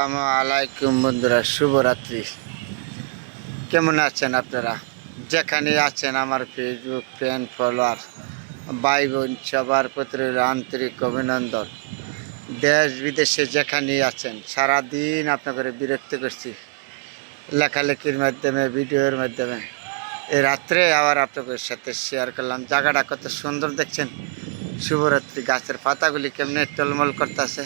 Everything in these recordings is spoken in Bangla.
আলাইকুম বন্ধুরা, শুভরাত্রি। কেমন আছেন আপনারা? যেখানে আছেন আমার ফেসবুক ফ্রেন্ড ফলোয়ার ভাই বোন সবার প্রতি রইল আন্তরিক অভিনন্দন। দেশ বিদেশে যেখানে আছেন সারাদিন আপনাদের বিরক্ত করছি লেখালেখির মাধ্যমে, ভিডিওর মাধ্যমে। এই রাত্রে আবার আপনাদের সাথে শেয়ার করলাম। জায়গাটা কত সুন্দর দেখছেন। শুভরাত্রি। গাছের পাতাগুলি কেমনে টলমল করতেছে।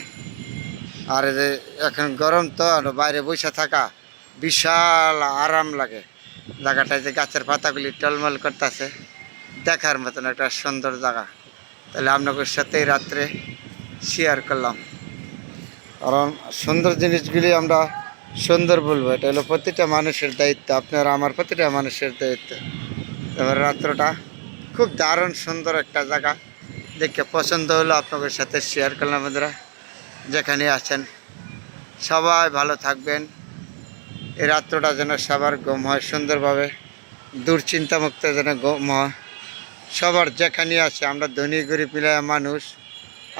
আর এই যে এখন গরম তো বাইরে বসে থাকা বিশাল আরাম লাগে। জায়গাটায় যে গাছের পাতাগুলি টলমল করতেছে, দেখার মতন একটা সুন্দর জায়গা। তাহলে আপনাদের সাথেই রাত্রে শেয়ার করলাম। কারণ সুন্দর জিনিসগুলি আমরা সুন্দর বলবো, এটা হলো প্রতিটা মানুষের দায়িত্ব, আপনার আমার প্রতিটা মানুষের দায়িত্ব। এবার রাত্রটা খুব দারুণ সুন্দর একটা জায়গা, দেখে পছন্দ হলো আপনাদের সাথে শেয়ার করলাম। বন্ধুরা যেখানে আছেন সবাই ভালো থাকবেন। এই রাত্রটা যেন সবার ঘুম হয় সুন্দরভাবে, দুশ্চিন্তামুক্ত যেন ঘুম হয় সবার। যেখানে আছে আমরা ধনী গরিব পিলায় মানুষ,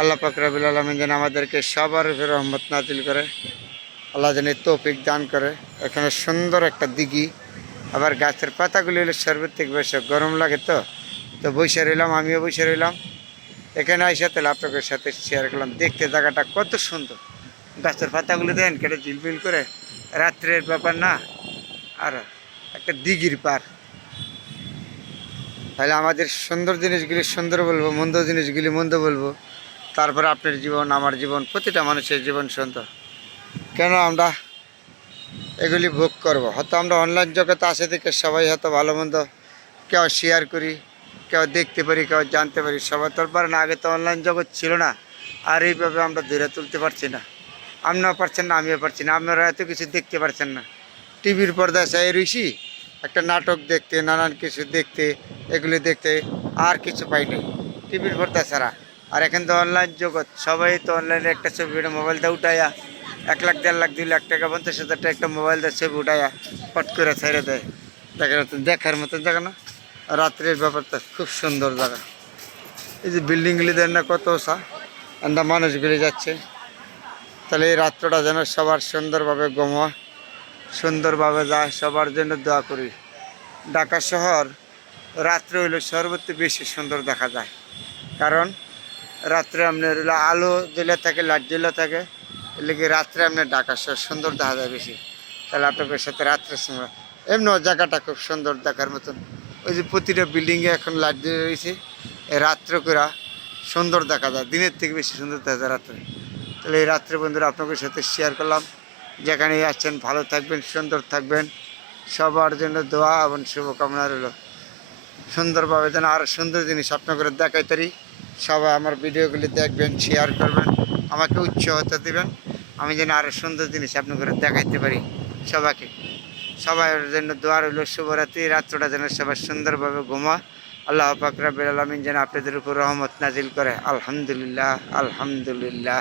আল্লাহ পাক রব্বুল আলামিন যেন আমাদেরকে সবার উপরে রহমত নাজিল করে, আল্লাহ যেন তৌফিক দান করে। এখানে সুন্দর একটা দিঘি, আবার গাছের পাতাগুলি হলে সর্বাধিক বেশি গরম লাগে তো বসে রইলাম, আমিও বসে রইলাম এখানে আইসা। তাহলে আপনাদের সাথে শেয়ার করলাম। দেখতে জায়গাটা কত সুন্দর, গাছের পাতাগুলি দেন কেটে ঝিলমিল করে, রাত্রের ব্যাপার না, আর একটা দিঘির পার। তাহলে আমাদের সুন্দর জিনিসগুলি সুন্দর বলবো, মন্দ জিনিসগুলি মন্দ বলবো। তারপরে আপনার জীবন, আমার জীবন, প্রতিটা মানুষের জীবন সুন্দর। কেন আমরা এগুলি ভোগ করব? হয়তো আমরা অনলাইন জগতে আসে দেখে সবাই হয়তো ভালো মন্দ কেউ শেয়ার করি, কেউ দেখতে পারি, কেউ জানতে পারি। সবাই তোর পারে না, আগে তো অনলাইন জগৎ ছিল না। আর এইভাবে আমরা ধরে তুলতে পারছি না। আপনারাও পারছেন না, আমিও পারছি না। আপনারা এত কিছু দেখতে পারছেন না। টিভির পর্দায় চাই রইছি একটা নাটক দেখতে, নানান কিছু দেখতে, এগুলি দেখতে আর কিছু পাই নাই টিভির পর্দা ছাড়া। আর এখন তো অনলাইন জগৎ, সবাই তো অনলাইনে একটা ছবি মোবাইলটা উঠাইয়া 1 লাখ 1.5 লাখ 2 লাখ টাকা 50,000 টাকা একটা মোবাইল দিয়ে ছবি উঠাইয়া পট করে ছেড়ে দেয়। দেখার মতন জায়গা না? রাত্রের ব্যাপারটা খুব সুন্দর জায়গা। এই যে বিল্ডিংগুলি দেন না কত উঁচা, আমরা মানুষগুলি যাচ্ছে। তাহলে এই রাত্রটা যেন সবার সুন্দরভাবে ঘুমোয়, সুন্দরভাবে যায়, সবার জন্য দোয়া করি। ঢাকা শহর রাত্রে হইলে সর্বত্র বেশি সুন্দর দেখা যায়। কারণ রাত্রে আপনার আলো জ্বলে থাকে, লাইট জ্বলে থাকে, এর লেগে রাত্রে আপনার ঢাকা শহর সুন্দর দেখা যায় বেশি। তাহলে আপনাদের সাথে রাত্রের সময় এমনিও জায়গাটা খুব সুন্দর দেখার মতন। ওই যে প্রতিটা বিল্ডিংয়ে এখন লাইট দিয়ে রয়েছে, রাত্রে করে সুন্দর দেখা যায়, দিনের থেকে বেশি সুন্দর দেখা যায় রাত্রে। তাহলে এই রাত্রে বন্ধুরা আপনাদের সাথে শেয়ার করলাম। যেখানেই আছেন ভালো থাকবেন, সুন্দর থাকবেন, সবার জন্য দোয়া এবং শুভকামনা রইল। সুন্দরভাবে যেন আরও সুন্দর জিনিস আপনাদের দেখাই পারি। সবাই আমার ভিডিওগুলি দেখবেন, শেয়ার করবেন, আমাকে উৎসাহতা দেবেন, আমি যেন আরও সুন্দর জিনিস আপনাদের দেখাইতে পারি সবাইকে। সবার জন্য দোয়া রইল। শুভরাত্রি। রাত্রটা যেন সবাই সুন্দরভাবে ঘুমা। আল্লাহ পাক রব্বুল আলামিন যেন আপনাদের উপর রহমত নাজিল করে। আলহামদুলিল্লাহ, আলহামদুলিল্লাহ।